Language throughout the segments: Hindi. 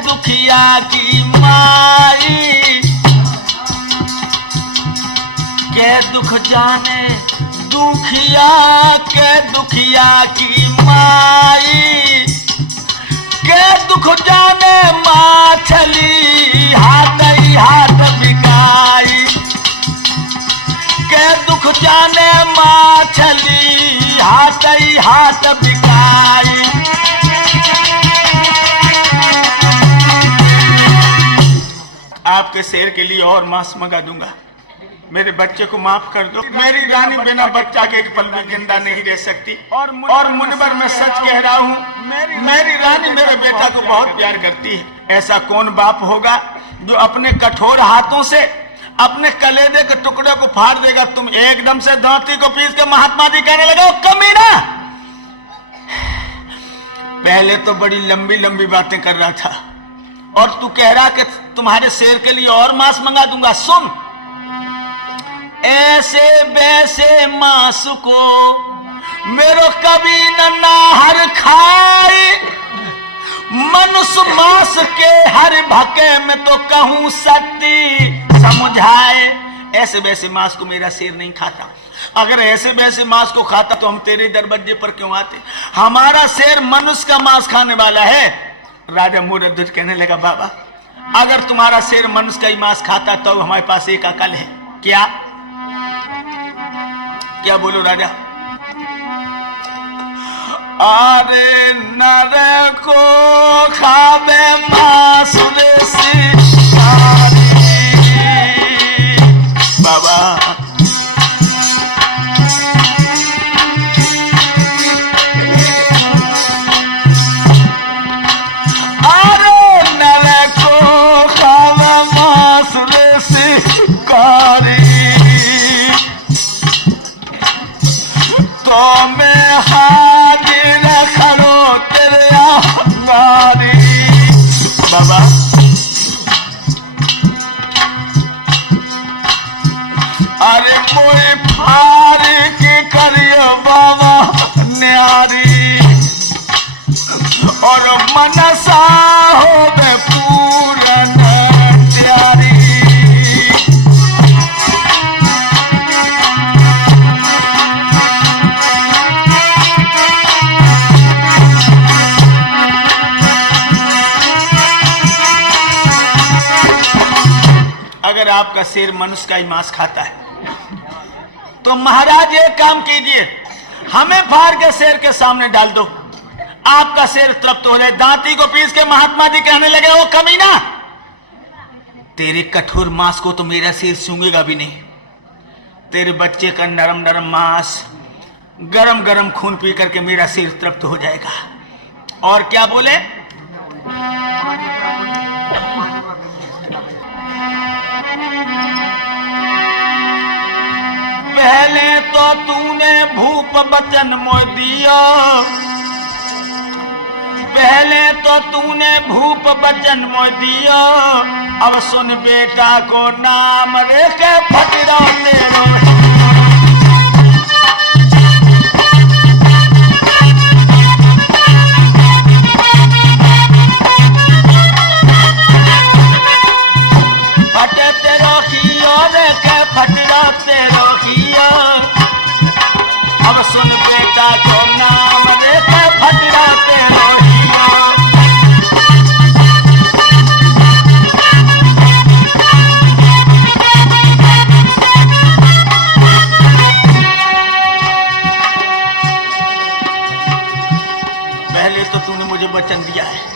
दुखिया की माई के दुख जाने दुखिया के दुखिया की माई के दुख जाने माछली हाथ ही हाथ बिकाई के दुख जाने माछली हाथ ही हाथ बिकाई। आपके शेर के लिए और मांस मंगा दूंगा। मेरे बच्चे को माफ कर दो। मेरी रानी बिना बच्चा के एक पल भी जिंदा नहीं रह सकती। और मुनवर मैं सच कह रहा हूँ, मेरी रानी मेरे बेटा को बहुत प्यार करती है। ऐसा कौन बाप होगा जो अपने कठोर हाथों से अपने कलेजे के टुकड़े को फाड़ देगा। तुम एकदम से दांती को पीस के महात्मा जी कहने लगे कमीना। पहले तो बड़ी लंबी लंबी बातें कर रहा था और तू कह रहा कि तुम्हारे शेर के लिए और मांस मंगा दूंगा। सुन, ऐसे वैसे मांस को मेरो कभी न नाहर खाई। मनुष्य मांस के हर भके में तो कहूं शक्ति समझाए। ऐसे वैसे मांस को मेरा शेर नहीं खाता। अगर ऐसे वैसे मांस को खाता तो हम तेरे दरवाजे पर क्यों आते। हमारा शेर मनुष्य का मांस खाने वाला है। राजा मुरद्दुज कहने लगा बाबा, अगर तुम्हारा शेर मनुष्य का ही मांस खाता तो हमारे पास एक अकल है। क्या क्या बोलो राजा। अरे नर को खावे मांस बाबा। तो मैं हाजिर खड़ो तेरे आंगन बाबा। अरे मोए फार के करियो बाबा न्यारी और मनसा हो बे पूरन त्यारी। अगर आपका शेर मनुष्य का ही मांस खाता है तो महाराज एक काम कीजिए, हमें फाड़ के शेर के सामने डाल दो। आपका शेर तृप्त हो जाए। दांती को पीस के महात्मा जी कहने लगे ओ कमीना, तेरे कठोर मांस को तो मेरा शेर सूंघेगा भी नहीं। तेरे बच्चे का नरम नरम मांस गरम गरम खून पी करके मेरा शेर तृप्त हो जाएगा। और क्या बोले, पहले तो तूने भूप बचन मोह दिया। पहले तो तूने भूप बचन मोह दिया। अब सुन बेटा को नाम रे के फटरो तेरो। फटे तेरो खियो रे के फटरो तेरो खियो। अब सुन बेटा को नाम रे के फटरो तेरो खियो। पहले तो तूने मुझे वचन दिया है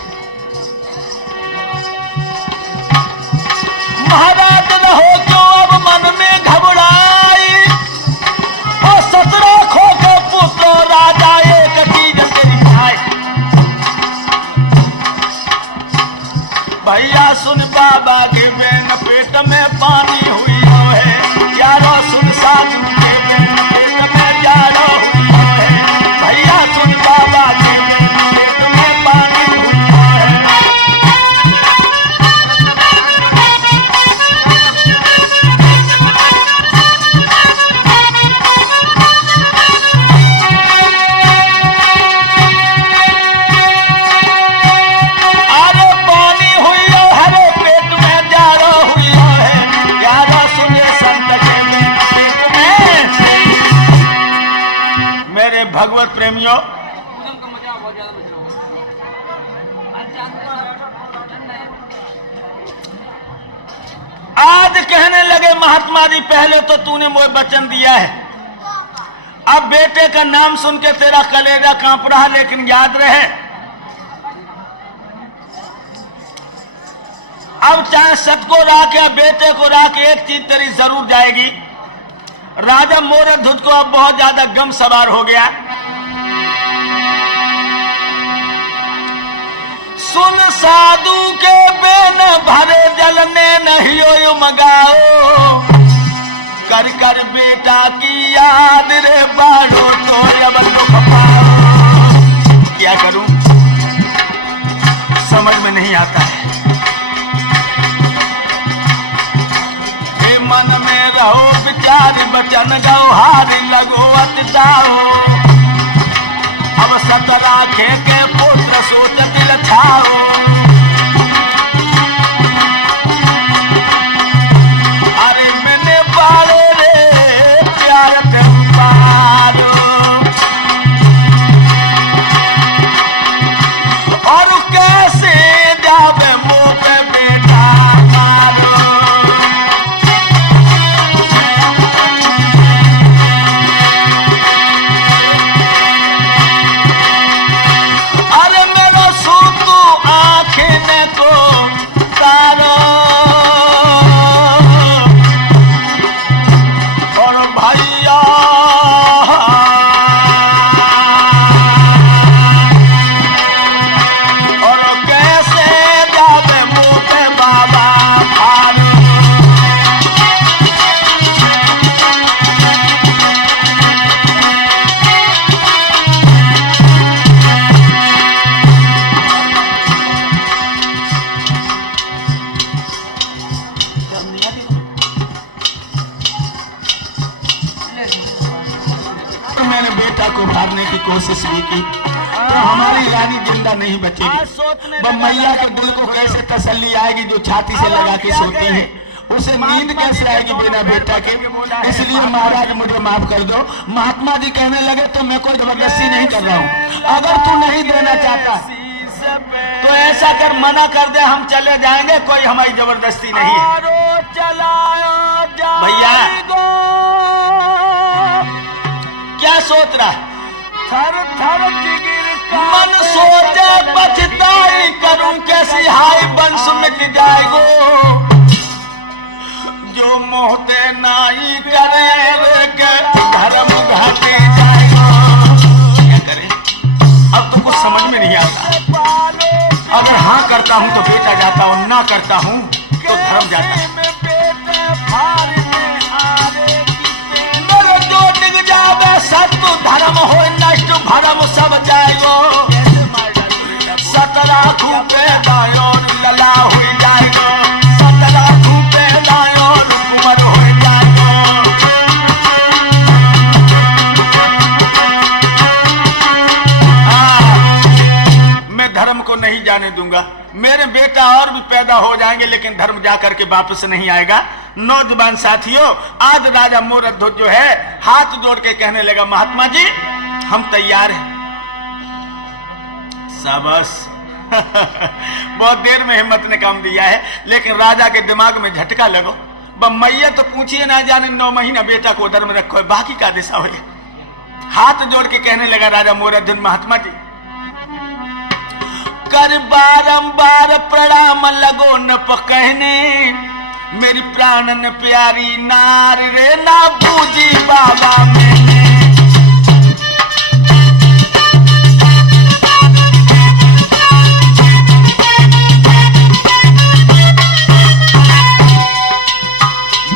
महाराज रहो क्यों अब मन में घबराई। और 17 खो के पुत्र राजा एक चीज तेरी खाए। भैया सुन बाबा के बेन पेट में पानी हुई है। यारो सुन साधु के बेन पेट में जाड़ो हुई है। भैया सुन बाबा के बेन पेट में पानी हुई है। सुनियो। आज कहने लगे महात्मा जी पहले तो तूने मुझे वचन दिया है, अब बेटे का नाम सुन के तेरा कलेजा कांप रहा, लेकिन याद रहे अब चाहे सत को राख या बेटे को राख, एक चीज तेरी जरूर जाएगी। राजा मोरध्वज को अब बहुत ज्यादा गम सवार हो गया। सुन साधु के बेन भरे जलने नहीं हो मगाओ, कर कर बेटा की याद रे बाड़ो तो अब दुख पाओ। क्या करूं समझ में नहीं आता है। मन में रहो विचार बचन गो हार लगो अतिदाओ, अब सत राखे के पुत्र सोच दिल छाओ। अरे मैंने बाड़े रे प्यार पे मारो, और कैसे जावे मुंह पे बेटा मारो। कोशिश भी की तो हमारी रानी जिंदा नहीं बचेगी। मैया के दिल को कैसे तसल्ली आएगी जो छाती से लगा के सोती है, उसे नींद कैसे आएगी बिना बेटा के। इसलिए महाराज मुझे माफ कर दो। महात्मा जी कहने लगे तो मैं कोई जबरदस्ती नहीं कर रहा हूँ, अगर तू नहीं देना चाहता तो ऐसा कर मना कर दे, हम चले जाएंगे, कोई हमारी जबरदस्ती नहीं है। भैया क्या सोच रहा है? थर थर मन सोचे पछताई करूं कैसी हाय वंश मिट जाएगो, जो मोहते नाई करे के धर्म घाटे जाएगो। क्या करें अब तो कुछ समझ में नहीं आता। अगर हाँ करता हूं तो बेटा जाता और ना करता हूं तो धर्म जाता है। जो डिग जावे सत्य धर्म हो नष्ट भरम सब जाएगो, सतरा खूबे दायो लला हो जाएगो, सतरा खूबे दायो कुंवर हो जाएगो। मैं धर्म को नहीं जाने दूंगा। मेरे बेटा और भी पैदा हो जाएंगे लेकिन धर्म जाकर के वापस नहीं आएगा। नौजवान साथियों, आज राजा मोरध्वज जो है हाथ जोड़ के कहने लगा महात्मा जी हम तैयार हैं। शाबाश बहुत देर में हिम्मत ने काम दिया है, लेकिन राजा के दिमाग में झटका लगो। मैया तो पूछिए ना जाने 9 महीना बेटा को उधर में रखो है, बाकी का दिशा हो। हाथ जोड़ के कहने लगा राजा मोरध्वज महात्मा जी कर बारंबार प्रणाम लगो न कहने, मेरी प्राणन प्यारी नार रे ना बूझी बाबा मैंने।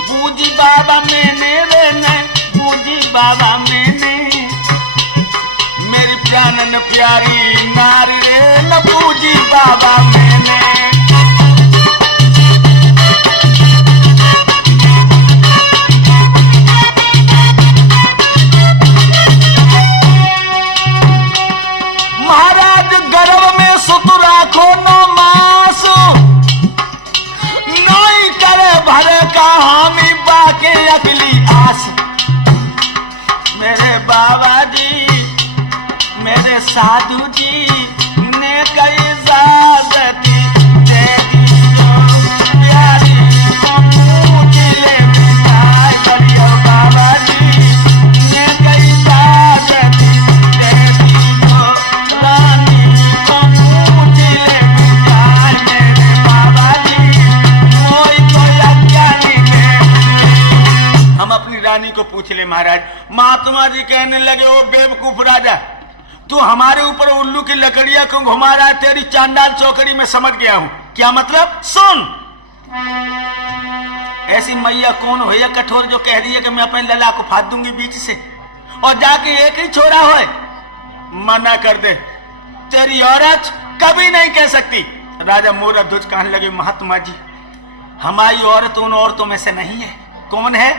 बूझी बाबा मैंने रे ने बूझी बाबा मैंने, मेरी प्राणन प्यारी नार रे न बूझी बाबा मैंने। महाराज गर्भ में सुत राखो 9 मास, नहीं करे भरे का हामी बाके अगली आस। मेरे बाबा जी साधु जी ने कई इजाजत दे दी प्यारी को पूछ ले मिठाई बलिया बाबा जी ने कई इजाजत दे दी रानी को पूछ ले मिठाई मेरे बाबा जी कोई तो अज्ञानी के हम अपनी रानी को पूछ ले महाराज। महात्मा जी कहने लगे ओ बेवकूफ राजा, तू हमारे ऊपर उल्लू की लकड़ियां क्यों घुमा रहा है? तेरी चांडाल चौकड़ी में समझ गया हूं। क्या मतलब? सुन, ऐसी मैया कौन हो या कठोर जो कह रही है कि मैं अपने लला को फाड़ दूंगी बीच से और जाके एक ही छोरा हो? मना कर दे, तेरी औरत कभी नहीं कह सकती। राजा मोरा ध्वज कहने लगे महात्मा जी हमारी औरत उन औरतों में से नहीं है। कौन है?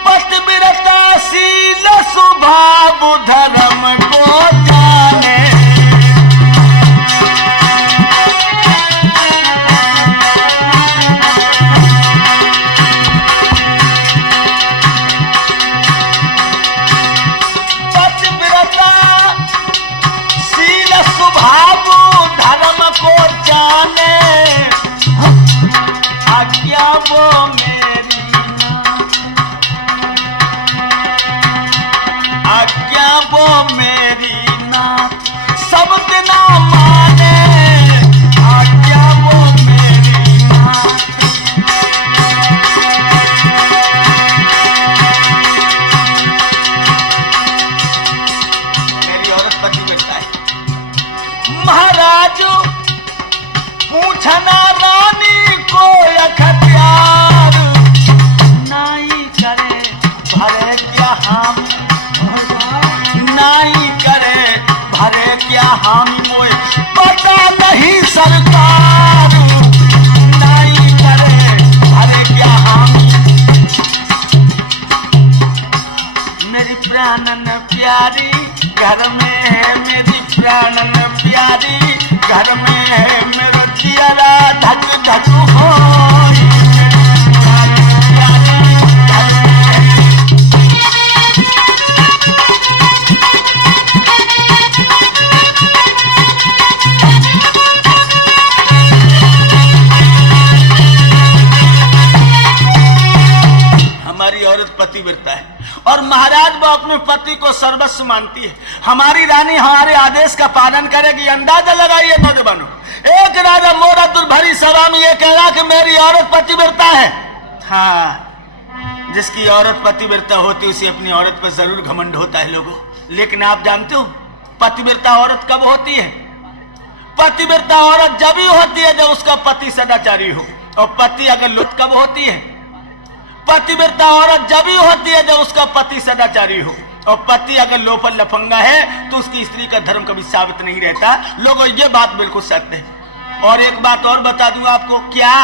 पतिव्रता शील स्वभाव धर्म को जाने पतिव्रता शील स्वभाव धर्म को जाने आज्ञा वो आज्ञा वो मेरी नाथ सब बिना माने आज्ञा वो मेरी नाथ। मेरी औरत पति लगता है। महाराज पूछना रानी को अखत्यार नहीं करे भरे क्या हम नहीं करे भरे क्या हम मोए पता नहीं सरकार नहीं करे भरे क्या हम। मेरी प्राणन प्यारी घर में है मेरी प्राणन प्यारी घर में है मेरा जियारा धक धक हो औरत पतिव्रता है और महाराज वो अपने पति को सर्वस्व मानती है। हमारी रानी हमारे आदेश का पालन करेगी। अंदाजा लगाइए नौजवानों, एक राजा मोरा दुर्भरी सभा में ये कह रहा कि मेरी औरत पतिव्रता है। हाँ, जिसकी औरत पतिव्रता होती उसे अपनी औरत पर जरूर घमंड होता है लोगों। लेकिन आप जानते हो पतिव्रता औरत कब होती है? पतिव्रता औरत जब ही होती है जब उसका पति सदाचारी हो। और पति अगर लुट कब होती है? पतिव्रता औरत जब ही होती है जब उसका पति सदाचारी हो। और पति अगर लोफर लफंगा है तो उसकी स्त्री का धर्म कभी साबित नहीं रहता। लोगों ये बात बिल्कुल सत्य है। और एक बात और बता दूंगा आपको। क्या?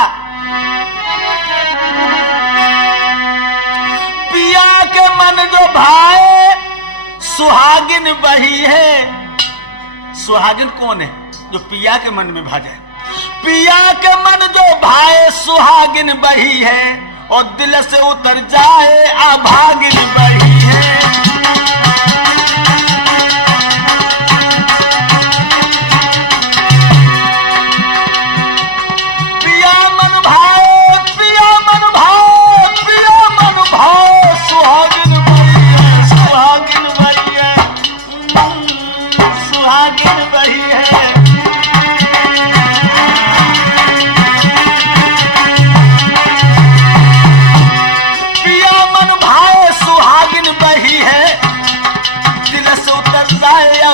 पिया के मन जो भाए सुहागिन वही है। सुहागिन कौन है? जो पिया के मन में भा जाए। पिया के मन जो भाए सुहागिन वही है और दिल से उतर जाए अभागिन वही है। पिया मन भाव पिया मन भाव पिया मन भाव सुहागिन वही है सुहागिन वही है सुहागिन वही है।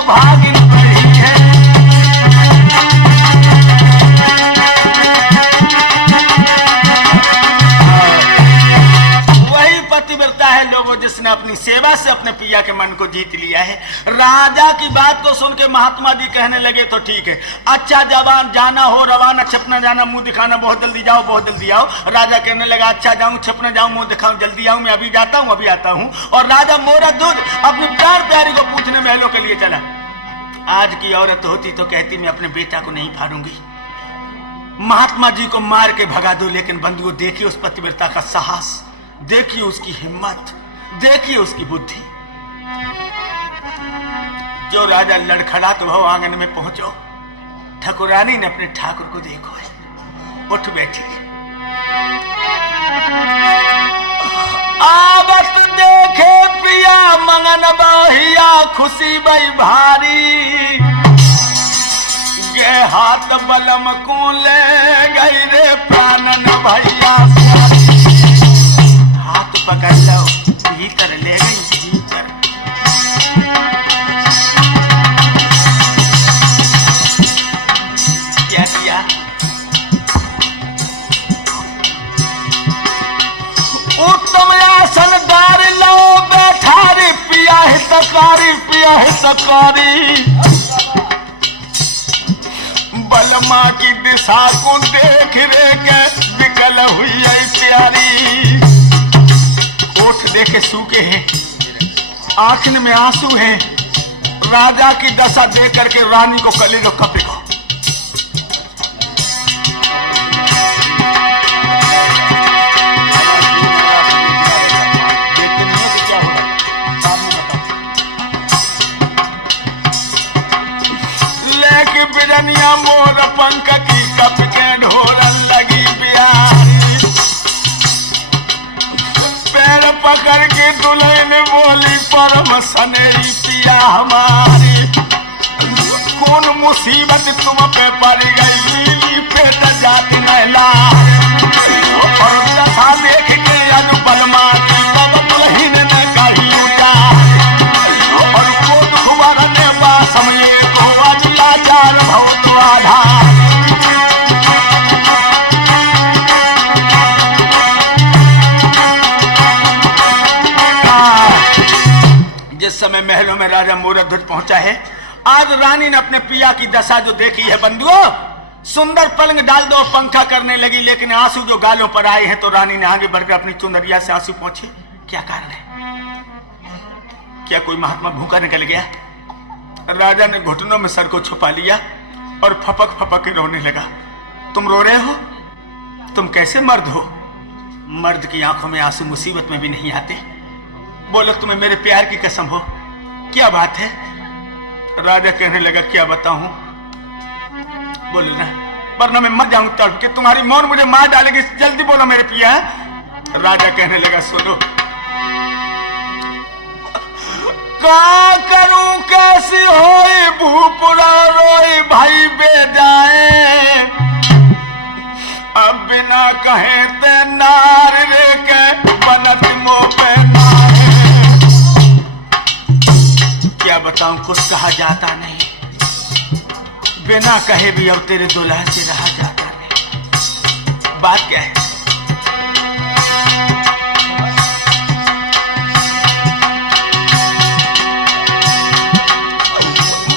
भागिन वही है। वही पतिव्रता है लोगों जिसने अपनी सेवा से अपने पिया के मन को जीत लिया है। राजा की बात को सुन के महात्मा जी कहने लगे तो ठीक है, अच्छा जवान जाना हो रवाना छपना जाना मुंह दिखाना बहुत जल्दी जाओ बहुत जल्दी आओ। राजा कहने लगा अच्छा जाऊं छपना जाऊं मुंह दिखाऊं जल्दी आऊं मैं अभी जाता हूं अभी आता हूं। और राजा मोरा दूध अपनी प्राण प्यारी को पूछने महलों के लिए चला। आज की औरत होती तो कहती मैं अपने बेटा को नहीं फाड़ूंगी। महात्मा जी को मार के भगा दो, लेकिन बंधुओं देखिए उस पतिव्रता का साहस, देखिए उसकी हिम्मत, देखिए उसकी बुद्धि। जो राजा लड़खड़ा तो भाव आंगन में पहुंचो। ठकुरानी ने अपने ठाकुर को देखो है, उठ बैठी। आवत देखे पिया मंगन बहिया खुशी बई भारी। गे हाथ बलम को ले गई रे प्राणन भैया। हाथ पकड़ लो भीतर ले गई भीतर। क्या किया? उत्तम आसन दार लो बैठा रे पिया है सकारी, पिया है सकारी। बलमा की दिशा को देख रे के विकल हुई है प्यारी। ओठ देखे सूखे हैं, आंखन में आंसू हैं। राजा की दशा देख करके रानी को कलेजों कपेगा। लेके बिरनिया मोर पंख की कप के ढोरन लगी बिहारी। पैर पकड़ के दुल्हन बोली परम सनेही पिया हमारी। कौन मुसीबत तुम पे पड़ गई पेट जात महिला। और दशा देख के अनु बलमा की तब दुल्हन ने कही उठा। और को दुखवर ने बा समझे को आज लाचार बहुत आधार। जिस समय महलों में राजा मूर्धध्वज पहुंचा है, आज रानी ने अपने पिया की दशा जो देखी है बंधुओं, सुंदर पलंग डाल दो पंखा करने लगी। लेकिन आंसू जो गालों पर आए हैं तो रानी ने आगे बढ़कर अपनी चुनरिया से आंसू पोंछे। क्या कारण है? क्या कोई महात्मा भूखा निकल गया? राजा ने घुटनों में सर को छुपा लिया और फपक फपक के रोने लगा। तुम रो रहे हो? तुम कैसे मर्द हो? मर्द की आंखों में आंसू मुसीबत में भी नहीं आते। बोलो तुम्हें मेरे प्यार की कसम हो, क्या बात है? राजा कहने लगा क्या बताऊं, बोलो ना, वरना मैं मर जाऊं तड़प के। तुम्हारी मौन मुझे मार डालेगी, जल्दी बोलो मेरे पिया। राजा कहने लगा सुनो, क्या करूं कैसी होई भूपुरा रोई भाई बेजाए। अब बिना कहे ते नार रे के बनत मो पे नारे। क्या बताऊं कुछ कहा जाता नहीं, बिना कहे भी अब तेरे दुल्हा से रहा जाता नहीं। बात क्या है?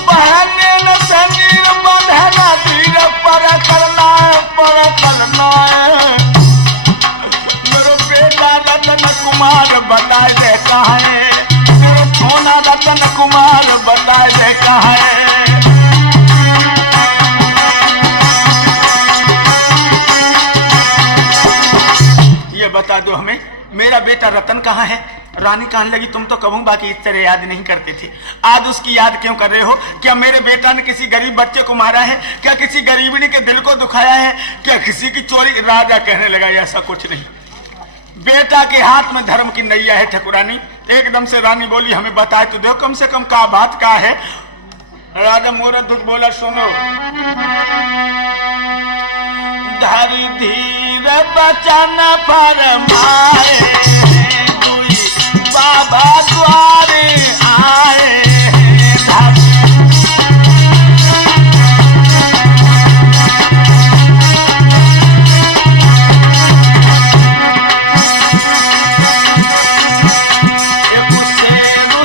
बहने न सनीर बंधना धीर पर करना है। मेरे बेटा रतन कुमार बताए दे कहाँ है। मेरे सोना रतन कुमार बताए दे कहाँ है। ये बता दो हमें, मेरा बेटा रतन कहाँ है? रानी कहने लगी तुम तो कहूं बाकी इस तरह याद नहीं करते थे, आज उसकी याद क्यों कर रहे हो? क्या मेरे बेटा ने किसी गरीब बच्चे को मारा है? क्या किसी गरीबनी के दिल को दुखाया है? क्या किसी की चोरी? राजा कहने लगा ऐसा कुछ नहीं, बेटा के हाथ में धर्म की नैया है ठकुरानी। एकदम से रानी बोली हमें बताए तो दो कम से कम का बात का है। राजा मूर्धध्वज बोला सुनो, धरी धीर बचन फरमाए बाबा द्वारे आए।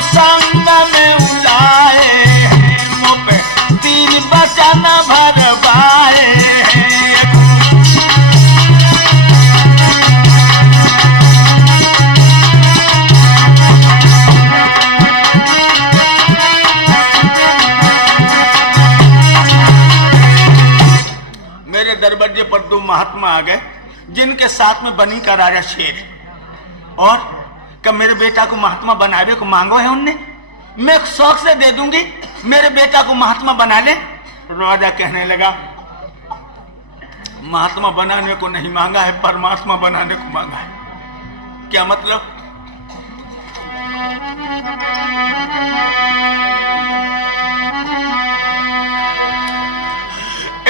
संग में उलाए मुँह पे तीन बचन भरवाए। दरवाजे पर दो महात्मा आ गए जिनके साथ में बनी का राजा शेर है। और कब मेरे बेटा को महात्मा बनावे को मांगो है उनने, मैं शौक से दे दूंगी। मेरे बेटा को महात्मा बना ले। राजा कहने लगा, महात्मा बनाने को नहीं मांगा है, परमात्मा बनाने को मांगा है। क्या मतलब?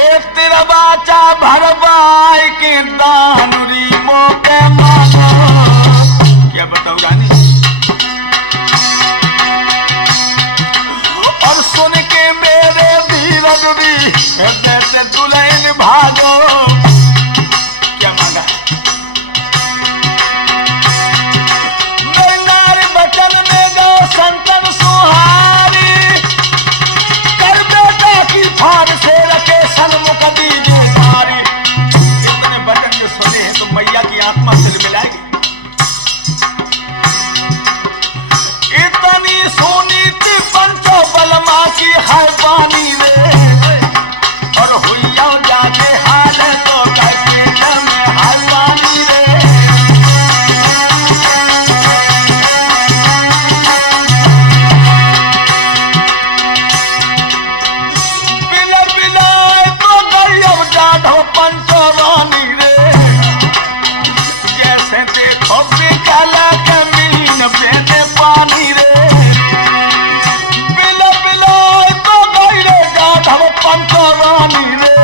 एक तेरा बाचा भरवाई के दानुरी मोके मानो। क्या बताऊं रानी? और सुन के मेरे धीरज भी जैसे दुल्हन भागो। क्या मांगा? मैं नारी बचन में गो संतन सुहारी, कर बेटा की फार से रखे सन्मुख दीजे सारी। इतने बचन जो सुने हैं तो मैया की आत्मा से मिलाएगी। इतनी सोनी थी पंचो बलमा की है पानी रे, और हुईया जाके हाल तो कैसे में हलवानी रे। बिना बिना तो गरीब जाधो पंचो रानी रे, जैसे देखो बिकला कमीन बेने पानी रे। बिना बिना तो गरीब जाधो पंचो रानी रे,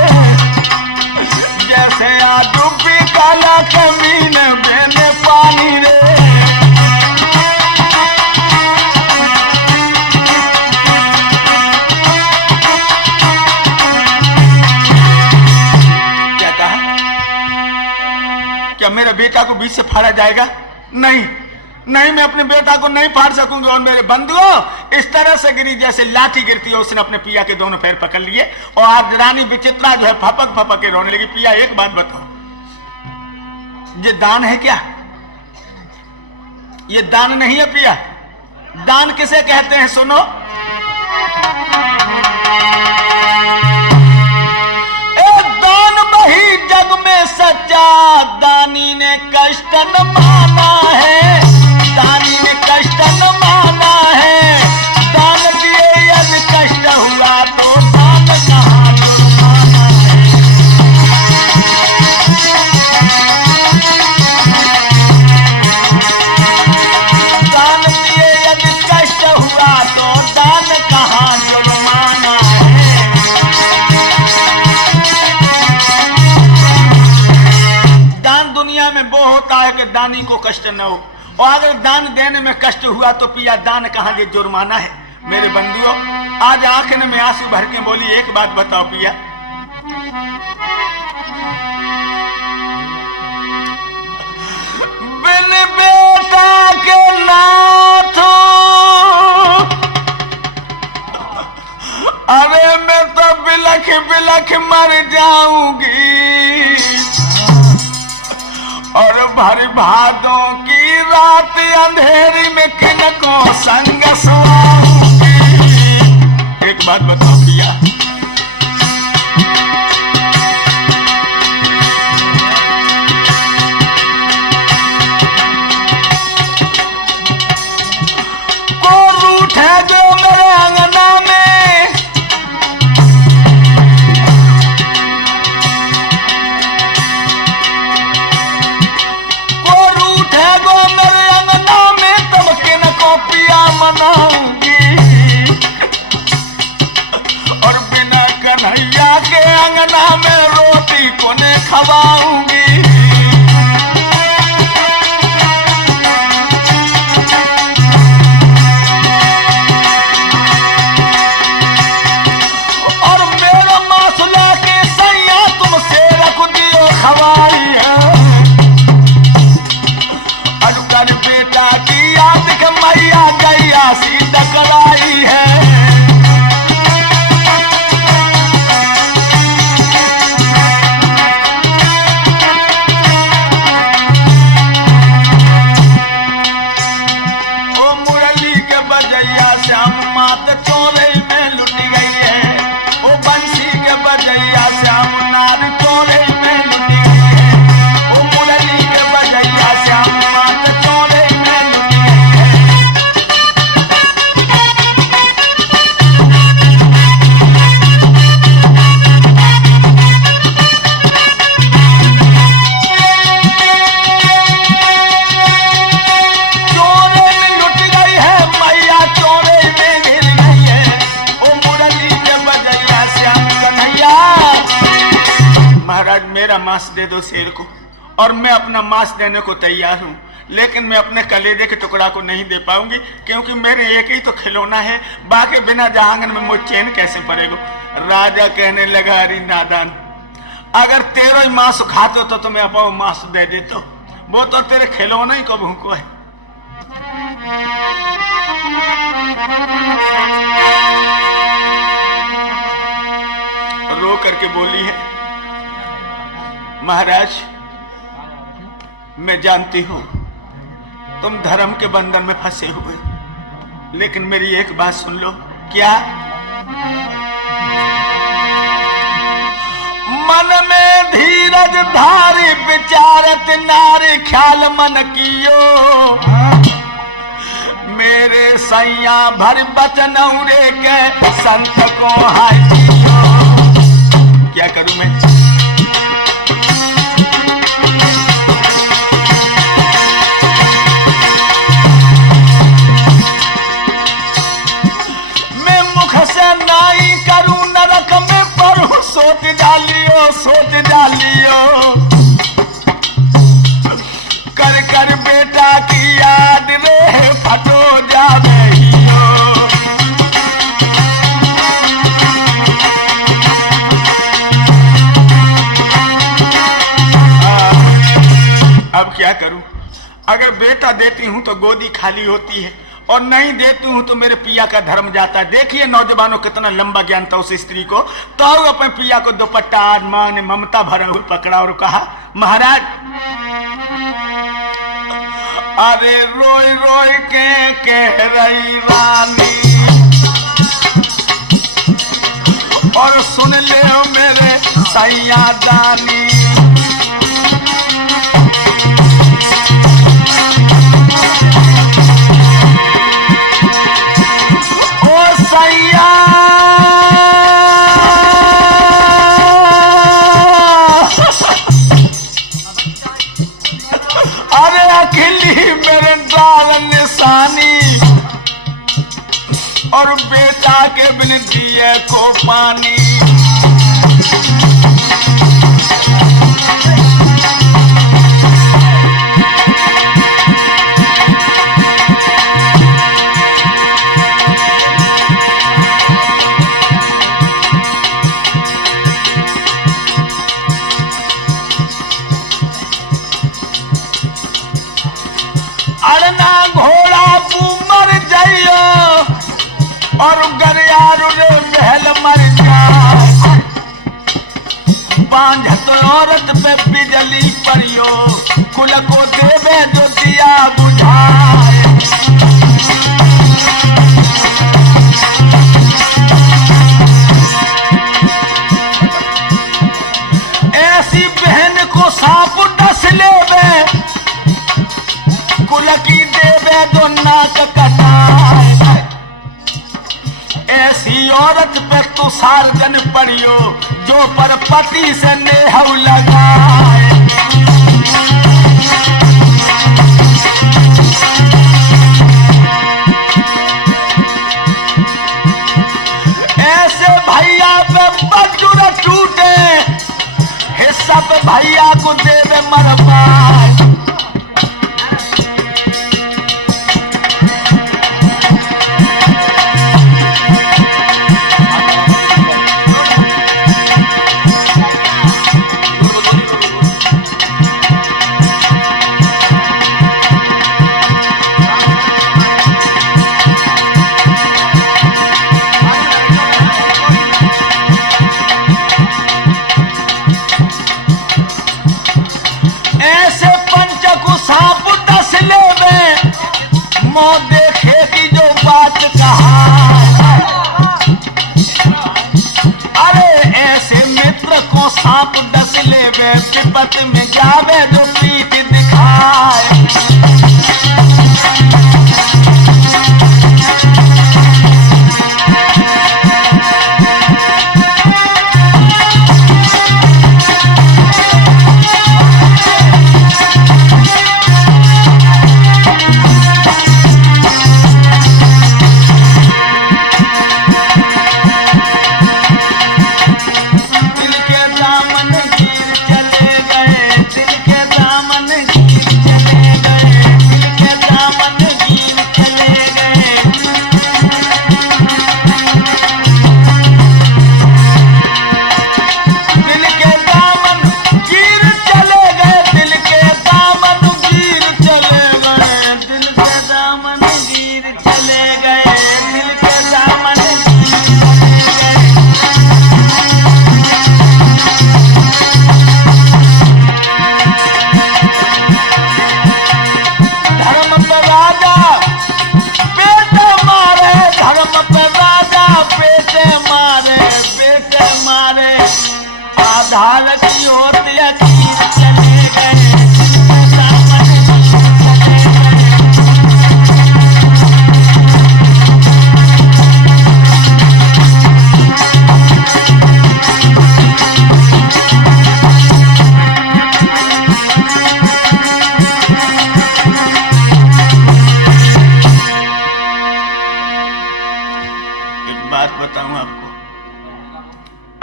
जैसे आज बिकला कमीन बेने पानी रे। क्या कहा? क्या मेरे बेटा को बीच से फाड़ा जाएगा? नहीं नहीं, मैं अपने बेटा को नहीं फाड़ सकूंगी। और मेरे बंधुओं इस तरह से गिरी जैसे लाठी गिरती है। उसने अपने पिया के दोनों पैर पकड़ लिए और आज रानी विचित्रा जो है फपक फपक के रोने लगी। पिया एक बात बताओ, ये दान है क्या? ये दान नहीं है पिया। दान किसे कहते हैं सुनो। दान वही जग में सच्चा दानी ने कष्ट न माना है, दानी ने कष्ट न माना है। दान दिए यदि कष्ट हुआ तो दान कहाँ जुर्माना है। दान दिए यदि कष्ट हुआ तो दान कहाँ जुर्माना है। दान दुनिया में वो होता है कि दानी को कष्ट न हो, और अगर दान देने में कष्ट हुआ तो पिया दान कहाँ ये जुर्माना है। मेरे बंधुओं आज आंखें में आंसू भर के बोली, एक बात बताओ पिया, बिन बेटा के नाथ अरे मैं तो बिलख बिलख मर जाऊंगी, और भर भादों की रात अंधेरी में किनको संग सोऊंगी। एक बात बताओ पिया, को रूठ है जो मेरे अंगना में, को रूठ है वो मेरे अंगना में, तब किनको पिया मनाऊंगी। और मांस दे दो शेर को, और मैं अपना मांस देने को तैयार हूं, लेकिन मैं अपने कलेजे के टुकड़ा को नहीं दे पाऊंगी, क्योंकि मेरे एक ही तो खिलौना है, बाकी बिना जहांगन में मुझे चैन कैसे पड़ेगा। राजा कहने लगा, अरे नादान, अगर तेरा ही मांस खाते हो तो मैं अपना मांस दे देता, वो तो तेरे खिलौना ही को भूखो है। रो करके बोली है, महाराज मैं जानती हूं तुम धर्म के बंधन में फंसे हुए, लेकिन मेरी एक बात सुन लो। क्या? मन में धीरज धारी विचारत नारी ख्याल मन कियो, मेरे सैया भर बचन उरे के संत को हाय दियो। क्या करूं मैं? मैं मुख से नाई करूं नरक में पढ़ूं, सोच डालियो सोच डालियो, कर कर बेटा की याद रे फटो जावे हियो। अब क्या करूं? अगर बेटा देती हूं तो गोदी खाली होती है, और नहीं देती हूं तो मेरे पिया का धर्म जाता है। देखिए नौजवानों कितना लंबा ज्ञान था उस स्त्री को। तो अपने पिया को दुपट्टा मां ने ममता भरा हुआ पकड़ा और कहा, महाराज अरे रोई रोई के कह रही रानी, और सुन ले मेरे सैया दानी, ओ सैया अरे अकेली मेरे डाल निशानी, और बेटा के बिन दिए को पानी। अड़ना घोड़ा तू मर जाइयो, और गरियारू रे महल मर जाए, बांझत औरत पे बिजली परियो, कुल को देवे जो दिया बुझाए। ऐसी बहन को सांप डस लेवे, कुल की देवे जो नाक कटाए। ऐसी औरत पे तू सार्जन पड़ियो, जो पर पति से नेहू लगाए। ऐसे भैया पे बजुर टूटे, हिस्सा पे भैया को देवे मरवाए। ऐसे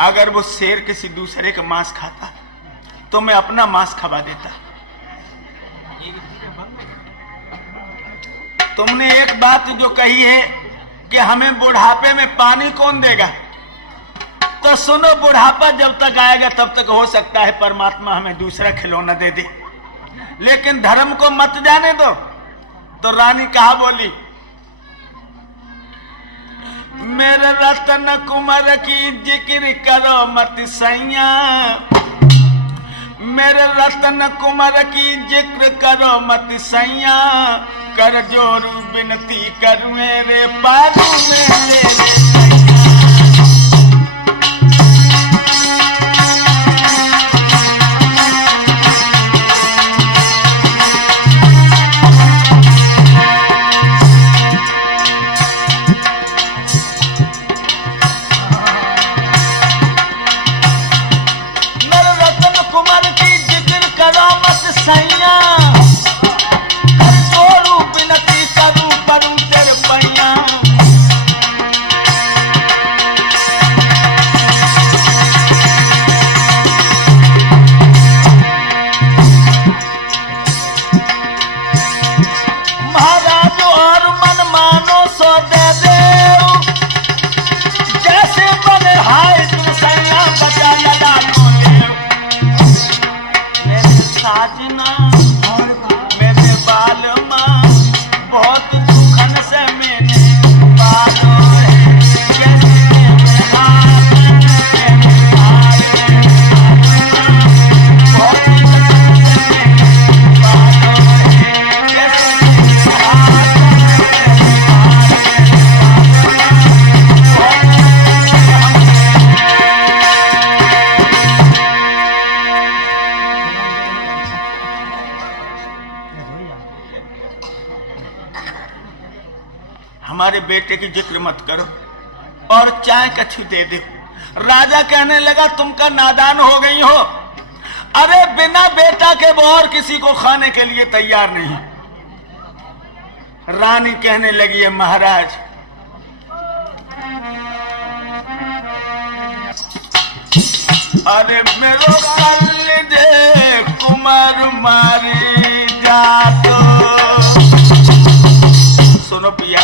अगर वो शेर किसी दूसरे का मांस खाता तो मैं अपना मांस खवा देता। तुमने एक बात जो कही है कि हमें बुढ़ापे में पानी कौन देगा, तो सुनो, बुढ़ापा जब तक आएगा तब तक हो सकता है परमात्मा हमें दूसरा खिलौना दे दे, लेकिन धर्म को मत जाने दो। तो रानी कहा बोली, मेरे रतन कुमार की जिक्र करो मत सैया, मेरे रतन कुमार की जिक्र करो मत सैया, कर जोरू विनती करूं रे पारू मेरे। सैया कर जोरू विनती करूं परूं तेरे पैया। महाराज और मन मानो सो दे दे, जैसे बने हाय तुम सैया बचा लगा साजना मेरे बाल मां बहुत दुखन से मैंने बालों है, कैसे हमारे बेटे की जिक्र मत करो और चाय कछु दे दो। राजा कहने लगा, तुम का नादान हो गई हो, अरे बिना बेटा के वो और किसी को खाने के लिए तैयार नहीं। रानी कहने लगी है, महाराज अरे मेरो कल दे कुमार मारी जातो। सुनो पिया,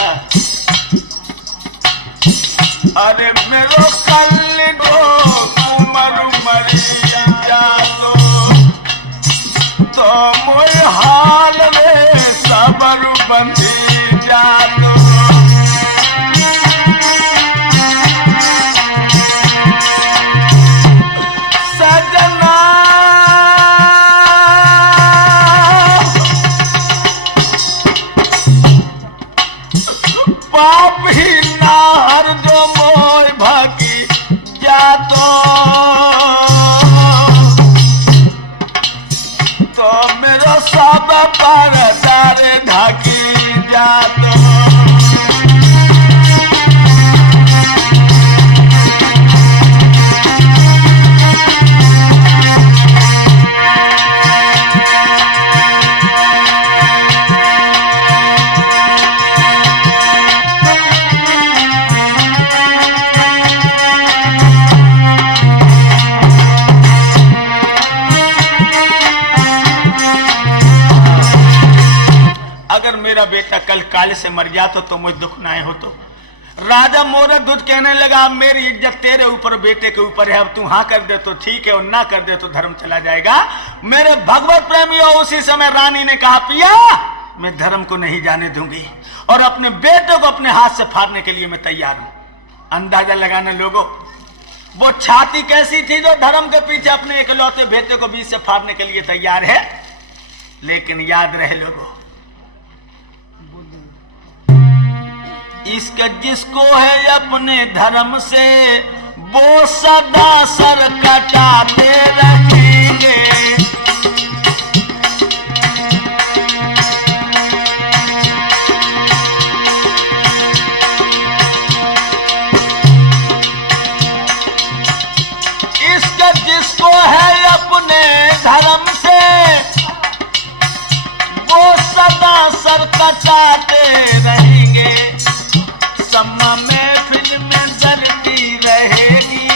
अरे मेरो कल दो कुमार मरी जातो, तो मोर हाल में सबर बंधी जातो। सजना पाप ही नाहर जो मोय भागी जातो, तो मेरो सब पर दारे ढाकी जातो। मेरा बेटा कल काले से मर जाता तो मुझे दुख ना हो। तो राजा मोरा दूध कहने लगा, मेरी इज्जत तेरे ऊपर बेटे के ऊपर है, अब तू हाँ कर दे तो ठीक है और ना कर दे तो धर्म चला जाएगा। मेरे भगवत प्रेमियों, उसी समय रानी ने कहा, पिया मैं धर्म को नहीं जाने दूंगी और अपने बेटे को अपने हाथ से फाड़ने के लिए मैं तैयार हूं। अंदाजा लगाने लोगों, वो छाती कैसी थी जो धर्म के पीछे अपने इकलौते बेटे को बीच से फाड़ने के लिए तैयार है। लेकिन याद रहे लोगों, इसका जिसको है अपने धर्म से वो सदा सर कटाते रहेंगे। इसका जिसको है अपने धर्म से वो सदा सर कटाते रहेंगे। सम्मा में फिल्म जलती रहेगी,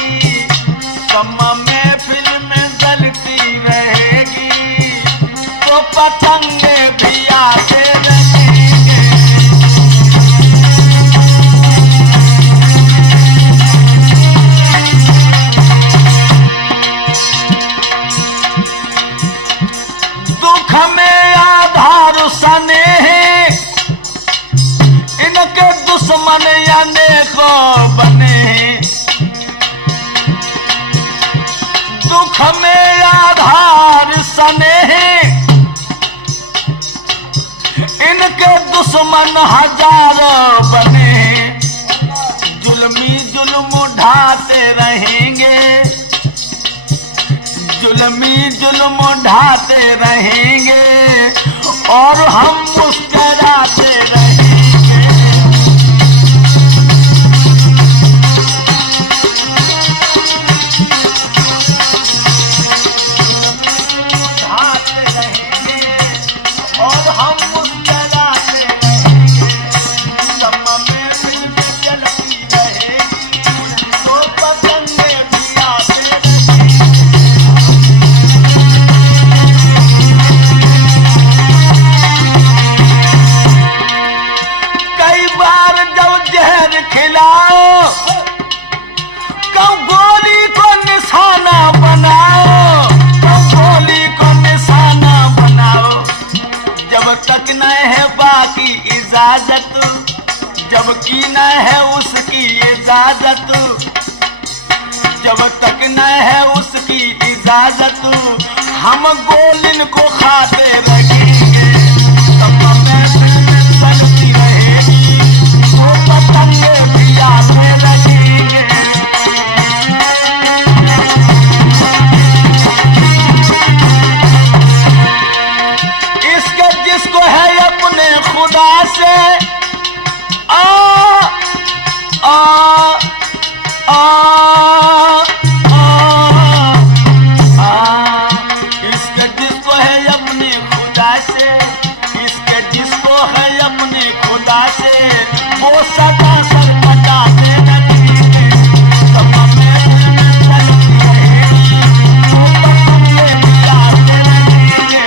इनके दुश्मन हजारों बने, जुल्मी जुल्म ढाते रहेंगे, जुल्मी जुल्म ढाते रहेंगे और हम मुस्कुराते रहेंगे। ढाते रहेंगे और हम मुस्कुराते रहेंगे। समा में बिजली जलती रहेगी, तो पतंगे भी आते रहेंगे। कई बार जब जहर खिलाओ, कब गोली को निशाना बनाओ, कब गोली को निशाना बनाओ। जब तक न है बाकी इजाजत, जबकि न है उसकी इजाजत, जब तक न है उसकी इजाजत, हम गोलिन को खाते रहेंगे। तब महफिल चलती रहेगी, वो पतंगे भी आते रहेंगे। इसके जिसको है अपने खुदा से आ आ आ इसके जिसको है अपने खुदा से, इसके जिसको है अपने खुदा से, वो सदा सर पटाते रहेंगे। समा में चलती रहेगी, वो पतंगे भी आते रहेंगे।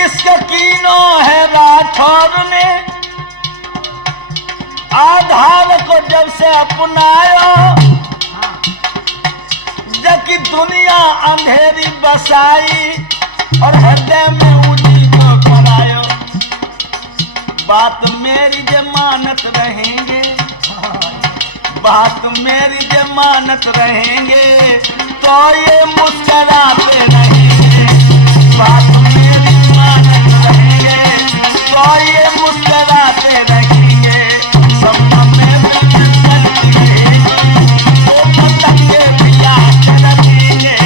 इसका कीनो है राठौर ने, आधार को जब से अपनायो, जबकि दुनिया अंधेरी बसाई और हृदय में ऊंची को करायो। बात मेरी जमानत रहेंगे, बात मेरी जमानत रहेंगे, तो ये मुस्कुराते रहेंगे। बात मेरी जमानत रहेंगे, तो ये मुस्कुराते रहेंगे। समा में बिजली चलती रहेगी, तो पतंगे भी आते रहेंगे।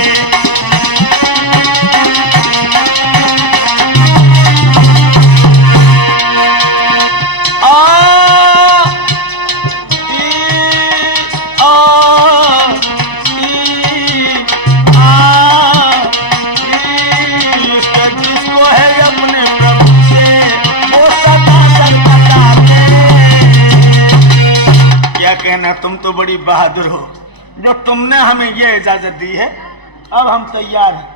जिसको है अपने प्रभु से, वो सदा सर पटाते। क्या कहना, तुम तो बड़ी बहादुर हो जो तुमने हमें ये इजाजत दी है। अब हम तैयार हैं,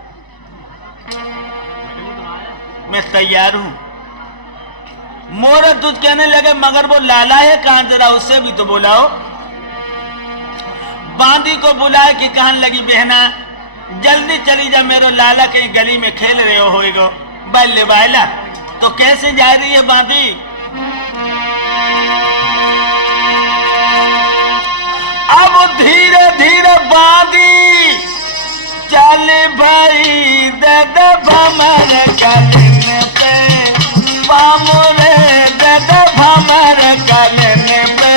मैं तैयार हूं। मोरे तुझ कहने लगे, मगर वो लाला है कहां, जरा उससे भी तो बुलाओ। बांदी को बुलाए कि कहने लगी, बहना जल्दी चली जा, मेरो लाला कहीं गली में खेल रहे होएगो। बल्ले बायला, तो कैसे जा रही है बांदी? अब धीरे धीरे बांदी चल भाई, दद भमर कलने पे, बामुरे दद भमर कलने पे।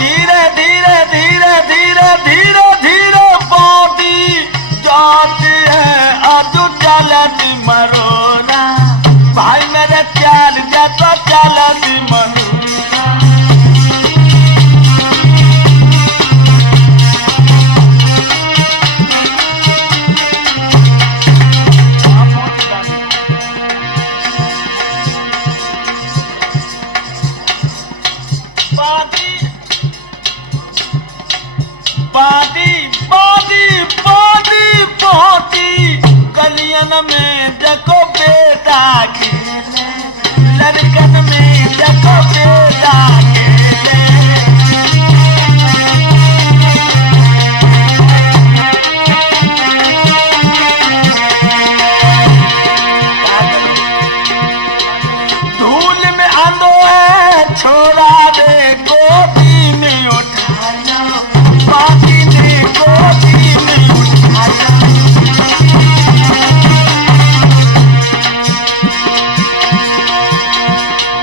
धीरे धीरे धीरे धीरे धीरे बांदी जाती है बेटा खेले, लड़कन में देखो बेटा खेले। धूल में आंदो है छोड़ा दे, गोदी में उठाया, बाकी ने गोदी में उठाया।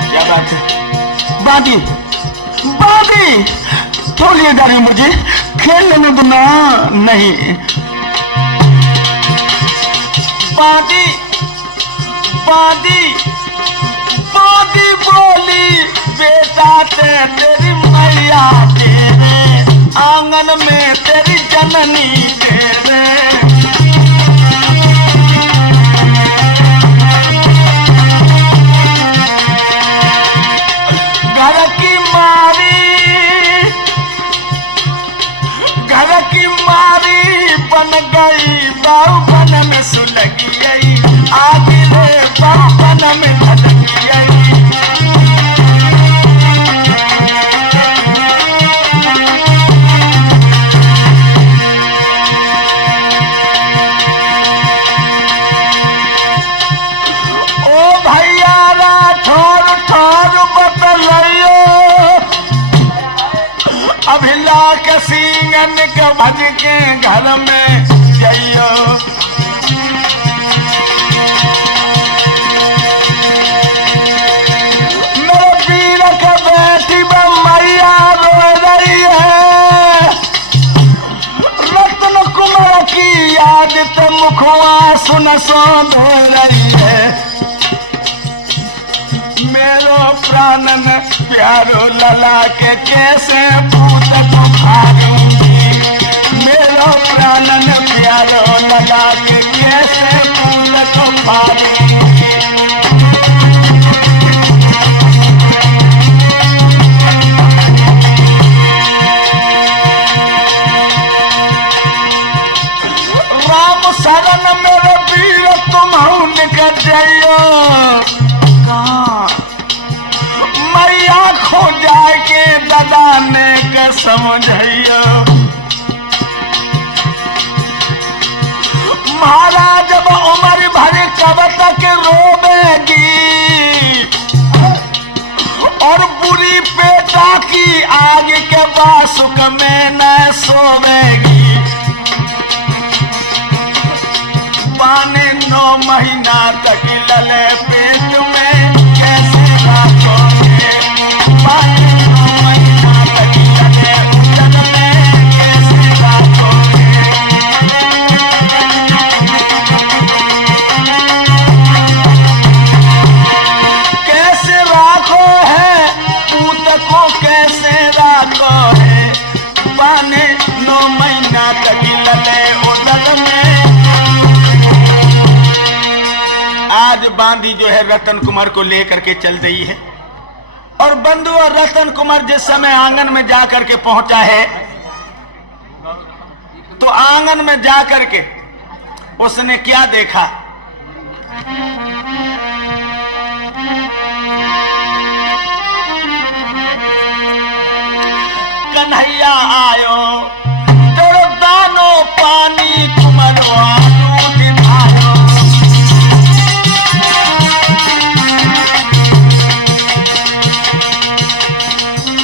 क्या बात है? बादी बादी छोड़िए गाड़ी, मुझे खेल लेने दो ना। नहीं बादी बादी बादी बोली, बेटा तेरी मैया तेरे, आंगन में तेरी जननी तेरे। घर की मारी बन गई, बाबन में सुलगी गई, आगे रे बाबन में धलकी गई। ओ भैया राठौर ठौर बतलैयो, अभिला के सिंगन के भज के घर में जइयो। मेरे वीर के बेटी मैया रो रही है, रत्न कुमार की याद तो मुखवा सुन सो धो रही है। मेरो प्राणन प्यारो लला के कैसे भूत को भारूंगी, मेरो प्राणन प्यारो लला के कैसे भूत को भारूंगी। राम शरण मेरे वीर तुम निकट जाइयो, मैया खो जाके दादा ने के समझियो। महाराज जब उम्र भर कब तक रोवेगी, और बुरी पेटा की आग के बासुक में न सोवेगी। पाने 9 महीना तक लले पेट में कैसे राखोगे, पाने 9 महीना तक लले उदर में कैसे राखोगे। कैसे राखो है पूत को, कैसे राखो है, पाने 9 महीना तक लले उदर में। आज बांदी जो है रतन कुमार को लेकर के चल रही है, और बंधु और रतन कुमार जिस समय आंगन में जाकर के पहुंचा है, तो आंगन में जाकर के उसने क्या देखा? कन्हैया आयो तेरो दानो पानी कुमरवा दूध धारो।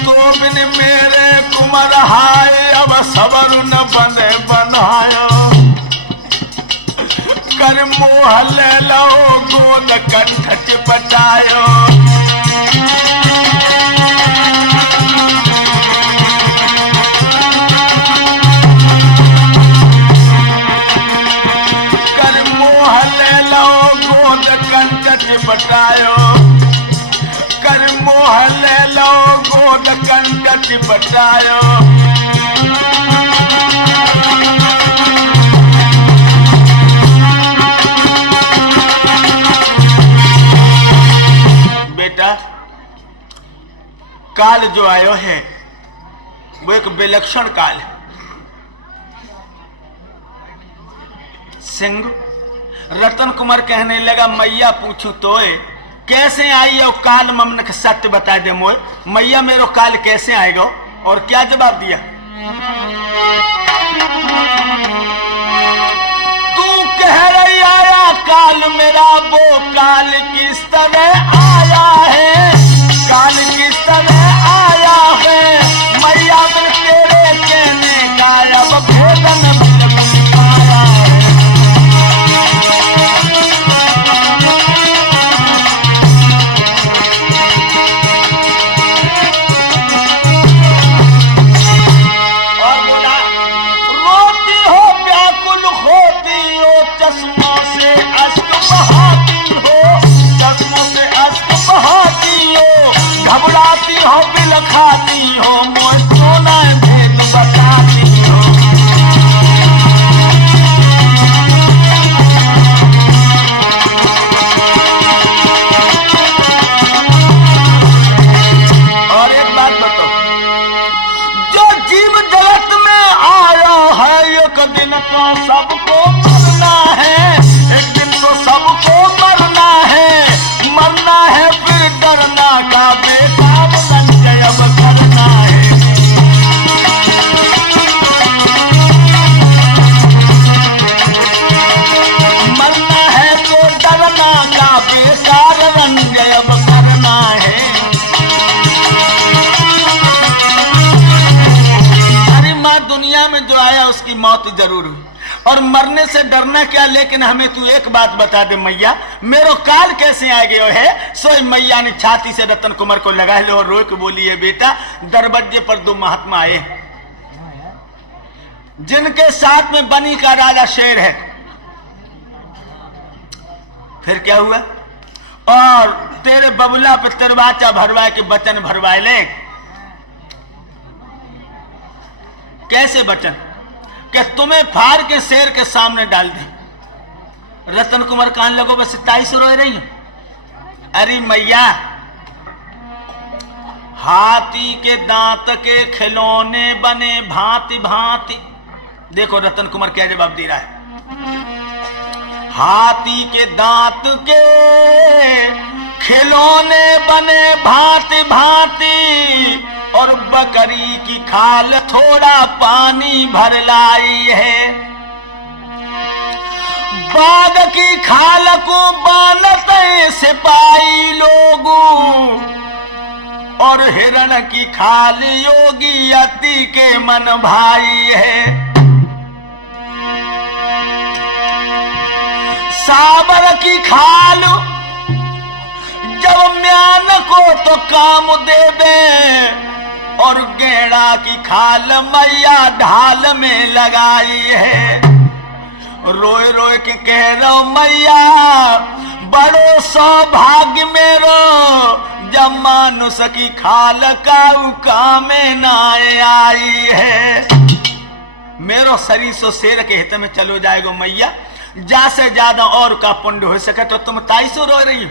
तो बिन मेरे कुमर हाय, अब सबर न बने बनायो। कर मोह ले लो गोद कंठ चिपटायो। बटायो कर मोह ले लो गोद कंठ बटायो। बेटा काल जो आयो है वो एक विलक्षण काल है। सिंह रतन कुमार कहने लगा मैया पूछू तो कैसे आई और काल ममन सत्य बता दे मोए, मैया मेरो काल कैसे आएगा? और क्या जवाब दिया? तू कह रही आया काल मेरा, वो काल किस तरह आया है, काल किस तरह आया है, मैया में तेरे कहने का अब भेदन पाया है। और बोला रोती हो व्याकुल होती हो, चश्मों से अश्क बहाती हो, चश्मों से अश्क बहाती हो, घबराती हो बिल खाती हो, मोह सोना भेद बताती हो। और एक बात बताओ, जो जीव जगत में आया है एक दिन तो सबको मरना है, एक दिन तो सबको मरना है, मरना है फिर डरना का बेकार संचय अब करना है। मरना है तो डरना का बेकार संचय अब करना है। अरे माँ दुनिया में जो आया उसकी मौत जरूर हुई, और मरने से डरना क्या, लेकिन हमें तू एक बात बता दे मैया मेरो काल कैसे आ गयो है? सोई मैया ने छाती से रतन कुमार को लगा लो और रो के बोली है बेटा दरवाजे पर दो महात्मा आए जिनके साथ में बनी का राजा शेर है। फिर क्या हुआ? और तेरे बबुला पे तिरवाचा भरवाए के बचन भरवाए ले। कैसे बचन? कि तुम्हें फाड़ के शेर के सामने डाल दे। रतन कुमार कान लगो बस ताई से रो रही है। अरे मैया हाथी के दांत के खिलौने बने भांति भांति। देखो रतन कुमार क्या जवाब दे रहा है। हाथी के दांत के खिलौने बने भांति भांति, और बकरी की खाल थोड़ा पानी भर लाई है। बाघ की खाल को बानते सिपाही लोगों, और हिरण की खाल योगी अति के मन भाई है। साबर की खाल जब म्यान को तो काम देवे, और गेड़ा की खाल मैया ढाल में लगाई है। रोए रोए के कह रहा मैया बड़ो सौभाग्य मेरो, जब मानुष की खाल का में ना आई है। मेरो शरीर सो शेर के हित में चलो जाएगो मैया, जा से ज्यादा और का पुण्य हो सके तो तुम ताई सो रो रही हो।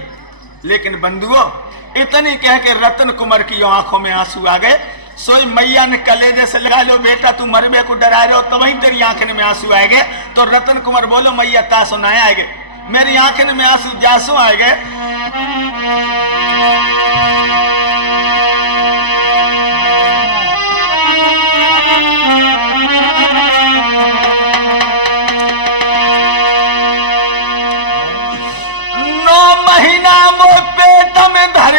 लेकिन बंधुओं इतनी कह के रतन कुमार की आंखों में आंसू आ गए। सोई मैया ने कलेजे से लगा लो बेटा तू मरबे को डरा रहे हो, तो वहीं तेरी आंखों में आंसू आएंगे। तो रतन कुमार बोलो मैया तासो ना आएंगे, मेरी आंखों में आंसू जासू आएंगे।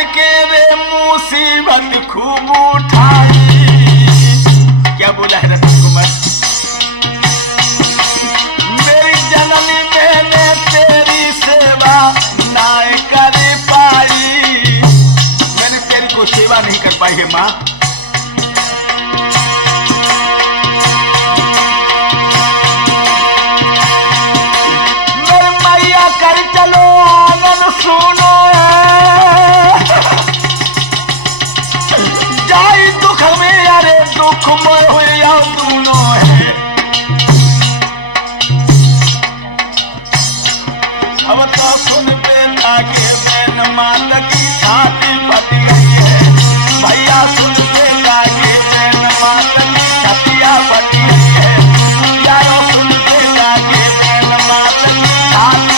के रे मुसीबत खूब उठाई। क्या बोला है रतन कुमार? मेरी जननी मैंने तेरी सेवा ना कर पाई, मैंने तेरी को सेवा नहीं कर पाई है माँ। मेरी मैया कर चलो आनंद सुनो, दुख में अरे दुख में हुआ दोनों है। अब तो सुन बेटा के बहन माता की छाती फट गई है। भैया सुन बेटा के बहन माता की छतिया फट गई है। यारो सुन बेटा के बहन माता की छाती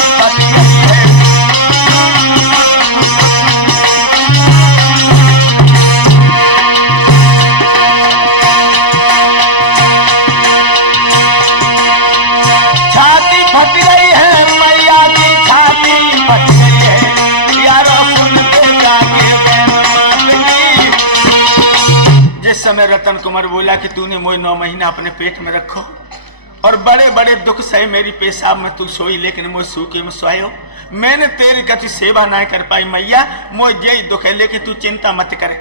समय रतन कुमार बोला कि तूने मोए 9 महीना अपने पेट में रखो और बड़े बड़े दुख सही मेरी पेशाब में तू सोई, लेकिन मोए सूखे में सोयो। मैंने तेरी कति सेवा ना कर पाई मैया, मोए यही दुख है, लेकिन तू चिंता मत करे।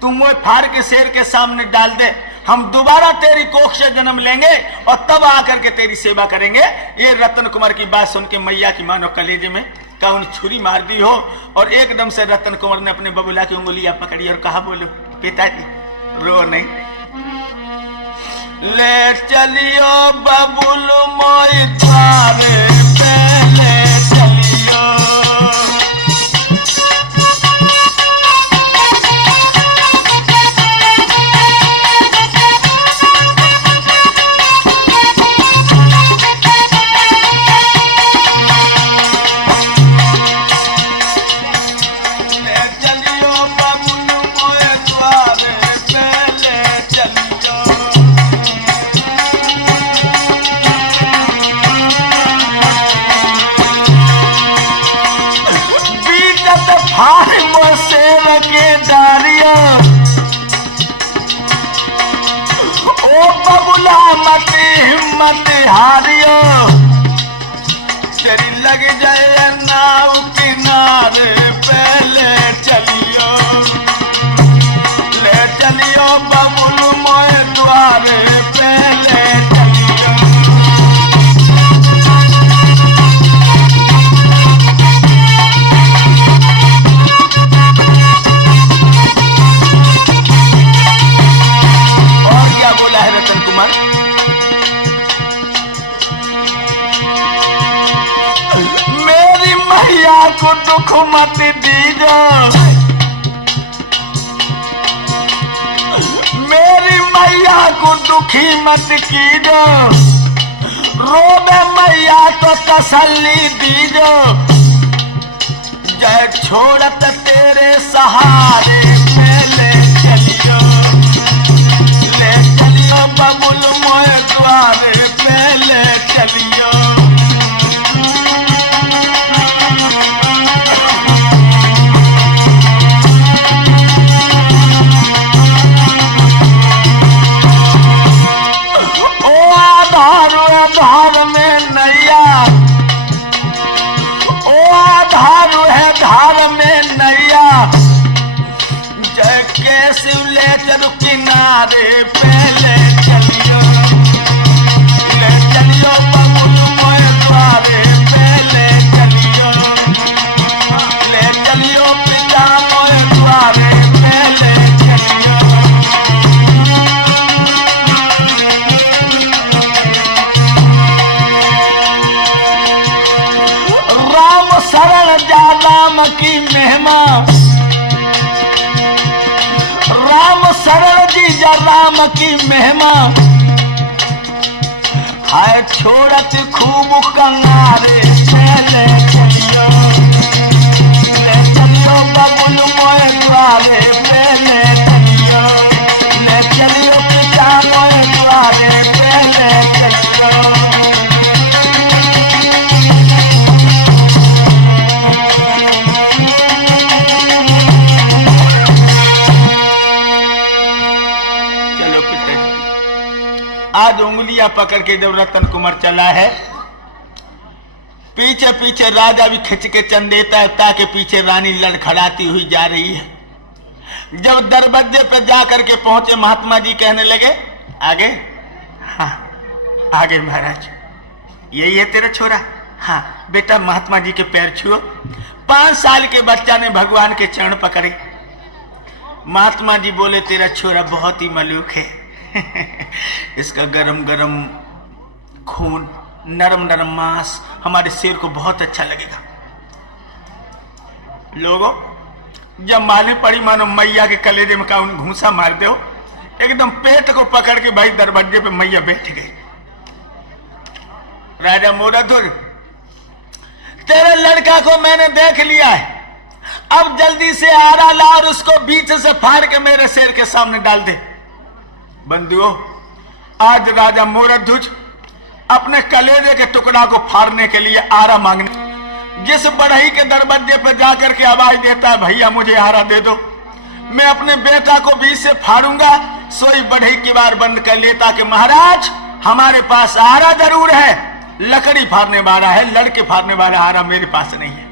तू मोए फाड़ के शेर के सामने डाल दे, हम दोबारा तेरी कोख से जन्म लेंगे और तब आकर के तेरी सेवा करेंगे। ये रतन कुमार की बात सुन के मैया की मानो कलेजे में कौन छुरी मार दी हो, और एकदम से रतन कुमार ने अपने बबुला की उंगलियां पकड़ी और कहा, बोलो पिताजी रो नहीं, ले चलियो बबुल मोई द्वारे पहले चलियो। हिम्मत हारियो, तेरी लग जाए नाव किनारे पहले चलियो, ले चलियो बबुल मोए द्वारे पहले चलियो। और क्या बोला है रतन कुमार, मैया को दुख मत दीजो, मेरी मैया को दुखी मत कीजो, रोबे मैया तो तसल्ली दीजो, जय छोड़त तेरे सहारे पहले चलियो, ले चलियो बबुल मोए द्वारे पहले चलियो। धार में नैया, ओ आधार है धार में नैया, जय कैसे ले चलो किनारे पहले चलियो, ले चलियो बबुल मोए द्वारे पहले चलियो, ले चलियो पिता मोए द्वारे पहले चलियो। शरण जा राम की महिमा, राम शरण जी जा राम की महिमा, हाय छोड़त खूब कंगारे पहले चलियो, ले चलियो बबुल मोए द्वारे पहले चलियो, ले चलियो पिता मोए द्वारे पहले चलियो। आज उंगलियां पकड़ के जब रतन कुमार चला है, पीछे पीछे राजा भी खिंच के चल देता है, ताकि पीछे रानी लड़खड़ाती हुई जा रही है। जब दरवाजे पे जाकर के पहुंचे, महात्मा जी कहने लगे, आगे, हाँ आगे महाराज, यही है तेरा छोरा? हाँ बेटा, महात्मा जी के पैर छुओ। 5 साल के बच्चा ने भगवान के चरण पकड़े। महात्मा जी बोले, तेरा छोरा बहुत ही मलूक है, इसका गरम गरम खून, नरम नरम मांस हमारे शेर को बहुत अच्छा लगेगा। लोगों, जब मालूम पड़ी मानो मैया के कलेजे में का घूसा मार दो, एकदम पेट को पकड़ के भाई दरवाजे पे मैया बैठ गई। राजा मोराधुर, तेरे लड़का को मैंने देख लिया है, अब जल्दी से आरा ला और उसको बीच से फाड़ के मेरे शेर के सामने डाल दे। बंधुओं, आज राजा मोरध्वज अपने कलेजे के टुकड़ा को फाड़ने के लिए आरा मांगने, जिस बढ़ई के दरवाजे पर जाकर के आवाज देता है, भैया मुझे आरा दे दो, मैं अपने बेटा को बीच से फाड़ूंगा, सोई बढ़ई किवाड़ बंद कर लेता कि महाराज हमारे पास आरा जरूर है, लकड़ी फाड़ने वाला है, लड़के फाड़ने वाला आरा मेरे पास नहीं है।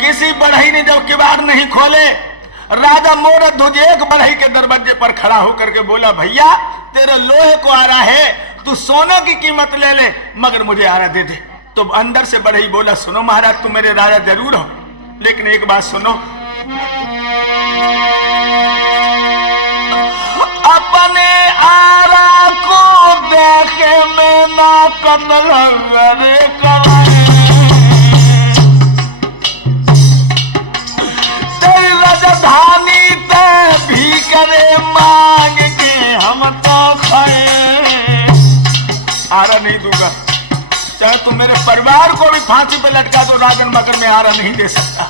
किसी बढ़ई ने जब किवाड़ नहीं खोले, राजा मोर ध्वज एक बढ़ई के दरवाजे पर खड़ा होकर के बोला, भैया तेरे लोहे को आरा है, तू सोने की कीमत ले ले मगर मुझे आरा दे दे। तो अंदर से बढ़ई बोला, सुनो महाराज तुम मेरे राजा जरूर हो, लेकिन एक बात सुनो, अपने आरा को देखे में ना कतल तेरी राजधानी ते भी करे मांग के हम तो खाए, आरा नहीं दूंगा, चाहे तुम मेरे परिवार को भी फांसी पे लटका दो राजन मगर मैं आरा नहीं दे सकता।